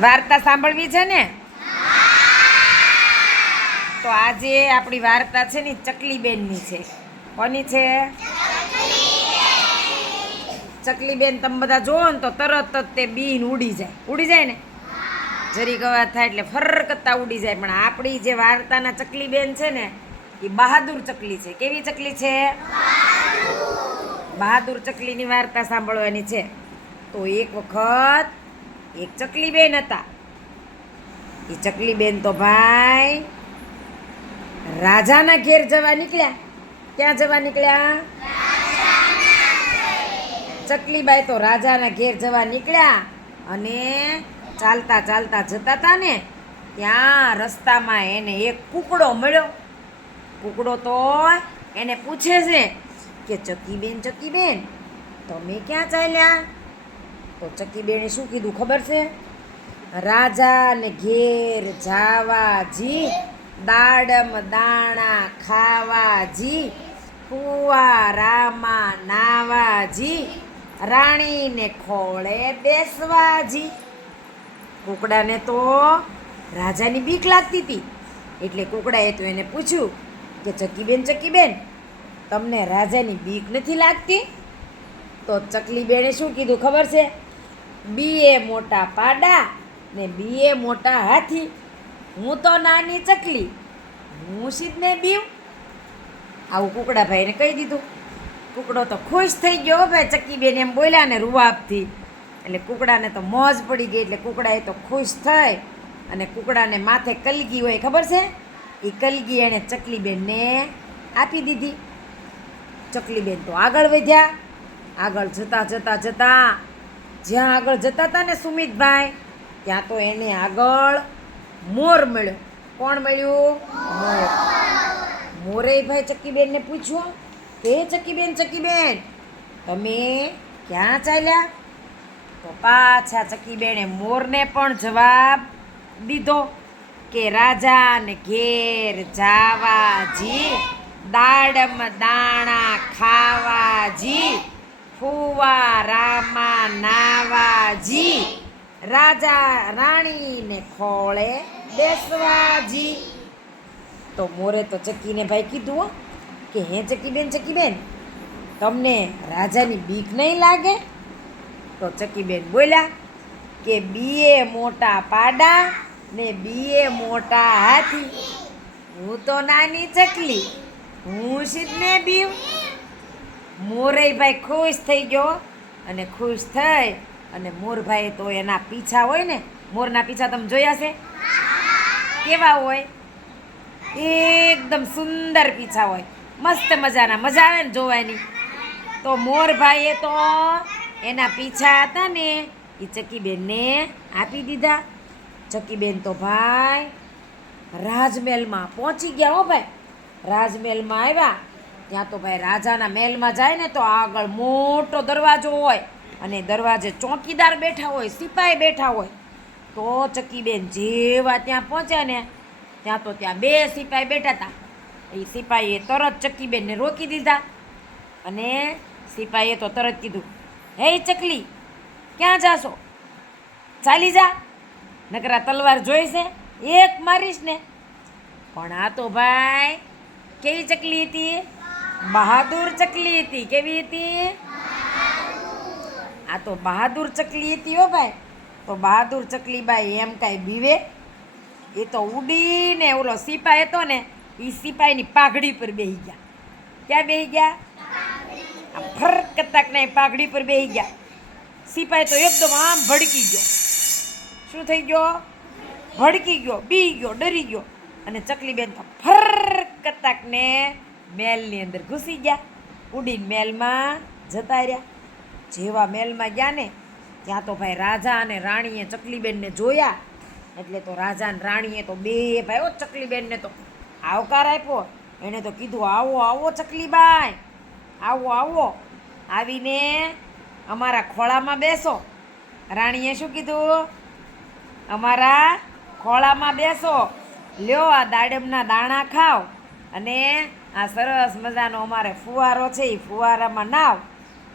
વાર્તા સાંભળવી છે ને? તો આજે આપણી વાર્તા છે ને ચકલી બેનની છે. કોની છે? ચકલી બેન તમે બધા જોવો ને તો તરત જ તે બીન ઉડી જાય. ઉડી જાય ને? જરી ગવા થાય એટલે ફર કરતા ઉડી જાય. પણ આપણી જે વાર્તાના ચકલી બેન છે ને, એ બહાદુર ચકલી છે. કેવી ચકલી છે? બહાદુર ચકલીની વાર્તા સાંભળવાની છે. તો એક વખત એક ચકલી બેન હતા. એ ચકલી બેન તો ભાઈ રાજાના ઘેર જવા નીકળ્યા. ક્યાં જવા નીકળ્યા? ચકલીબાઈ તો રાજાના ઘેર જવા નીકળ્યા અને ચાલતા ચાલતા જતા હતા ને ત્યાં રસ્તામાં એને એક કૂકડો મળ્યો. કૂકડો તો એને પૂછે છે કે, ચકીબેન ચકીબેન, તમે ક્યાં ચાલ્યા? તો ચકીબેને શું કીધું ખબર છે? રાજાને ઘેર જાવાજી, દાડમ દાણા ખાવાજી કુવારામાં નાવાજી, રાણીને ખોળે બેસવાજી. કુકડાને તો રાજાની બીક લાગતી હતી. એટલે કુકડાએ તો એને પૂછ્યું કે ચકીબેન ચકીબેન, તમને રાજાની બીક નથી લાગતી? તો ચકલીબેને શું કીધું ખબર છે? બીએ મોટા પાડા ને બીએ મોટા હાથી. હું તો નાની ચકલી. હું સીધને બીવ. આવું કુકડાભાઈને કહી દીધું. કુકડો તો ખુશ થઈ ગયો ભાઈ. ચકીબેન એમ બોલ્યા ને રૂવાબથી. એટલે કુકડાને તો મોજ પડી ગઈ. એટલે કુકડાએ તો ખુશ થઈ. અને કુકડાને માથે કલગી હોય, ખબર છે? એ કલગી એણે ચકલીબેનને આપી દીધી. ચકલીબેન તો આગળ વધ્યા. આગળ જતાં જતાં જતા જ્યાં આગળ જતા હતા ને સુમિતભાઈ, ત્યાં તો એને આગળ મોર મળ્યો. કોણ મળ્યું? મોર. મોરે ભાઈ ચકીબેનને પૂછ્યું કે ચકીબેન ચકીબેન તમે ક્યાં ચાલ્યા? તો પાછા ચકીબેને મોરને પણ જવાબ દીધો કે રાજાને ઘેર જાવાજી, દાડમ દાણા ખાવાજી, ફુવારામાં નાવાજી રાજા રાણીને ખોળે બેસવાજી તો મોરે તો ચકીને ભાઈ કીધું કે હે ચકીબેન ચકીબેન, તમને રાજાની બીક નહીં લાગે? તો ચકીબેન બોલ્યા, કે બીએ મોટા પાડા ને બીએ મોટા હાથી. હું તો નાની ચકલી, હું સીધને બીવ. મોરઈભાઈ ખુશ થઈ ગયો અને ખુશ થઈ અને મોરભાઈએ તો એના પીછા હોય ને, મોરના પીછા તમે જોયા છે? કેવા હોય? એકદમ સુંદર પીછા હોય. મસ્ત મજાના, મજા આવે ને જોવાની. તો મોરભાઈએ તો એના પીછા હતા ને, એ ચકીબેનને આપી દીધા. ચકીબેન તો ભાઈ રાજમહેલમાં પહોંચી ગયા હો ભાઈ. રાજમહેલમાં આવ્યા. ત્યાં તો ભાઈ રાજાના મહેલમાં જાય ને, તો આગળ મોટો દરવાજો હોય. અને દરવાજે ચોકીદાર બેઠા હોય, સિપાઈ બેઠા હોય, તો ચકીબેન જેવા ત્યાં પહોંચ્યા ને, ત્યાં તો ત્યાં બે સિપાઈ બેઠા હતા. એ સિપાહીએ તરત ચકીબેનને રોકી દીધા અને સિપાહીએ તો તરત કીધું, હે ચકલી, ક્યાં જાશો? ચાલી જા, નકરા તલવાર જોઈશે એક મારીશ ને. પણ આ તો ભાઈ, કેવી ચકલી હતી? બહાદુર ચકલી હતી, કેવી હતી? આ તો બહાદુર ચકલી હતી હો ભાઈ. તો બહાદુર ચકલી બાઈ એમ કાંઈ બીવે. એ તો ઉડીને ઓલો સિપાઈ હતો ને એ સિપાઈની પાઘડી પર બેહી ગયા. ક્યાં બેહી ગયા? આ ફરક કતાકને પાઘડી પર બેહી ગયા. સિપાઈ તો એકદમ આમ ભડકી ગયો. શું થઈ ગયો? ભડકી ગયો, બી ગયો, ડરી ગયો. અને ચકલીબેન તો ફરક કતાકને ને મહેલની અંદર ઘૂસી ગયા. ઉડીને મેલમાં જતા રહ્યા. જેવા મહેલમાં ગયા ને, ત્યાં તો ભાઈ રાજા અને રાણીએ ચકલીબેનને જોયા. એટલે તો રાજા અને રાણીએ તો બે ભાઈઓ ચકલીબેનને તો આવકાર આપ્યો. એણે તો કીધું, આવો આવો ચકલીબાઈ, આવો આવો. આવીને અમારા ખોળામાં બેસો. રાણીએ શું કીધું? અમારા ખોળામાં બેસો. લ્યો, આ દાડમના દાણા ખાઓ અને આ સરસ મજાનો અમારે ફુવારો છે એ ફુવારામાં નાવ.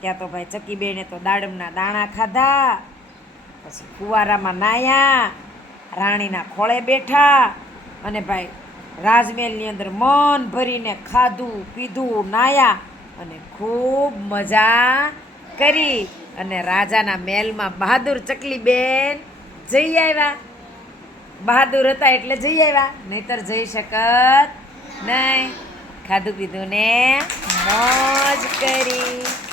ત્યાં તો ભાઈ ચકીબેને તો દાડમના દાણા ખાધા, પછી કુવારામાં નાયા, રાણીના ખોળે બેઠા અને ભાઈ રાજમહેલની અંદર મન ભરીને ખાધું, પીધું, નાયા અને ખૂબ મજા કરી. અને રાજાના મહેલમાં બહાદુર ચકલી બેન જઈ આવ્યા. બહાદુર હતા એટલે જઈ આવ્યા. નહીતર જઈ શકત નહીં. ખાધું, પીધું ને મોજ કરી.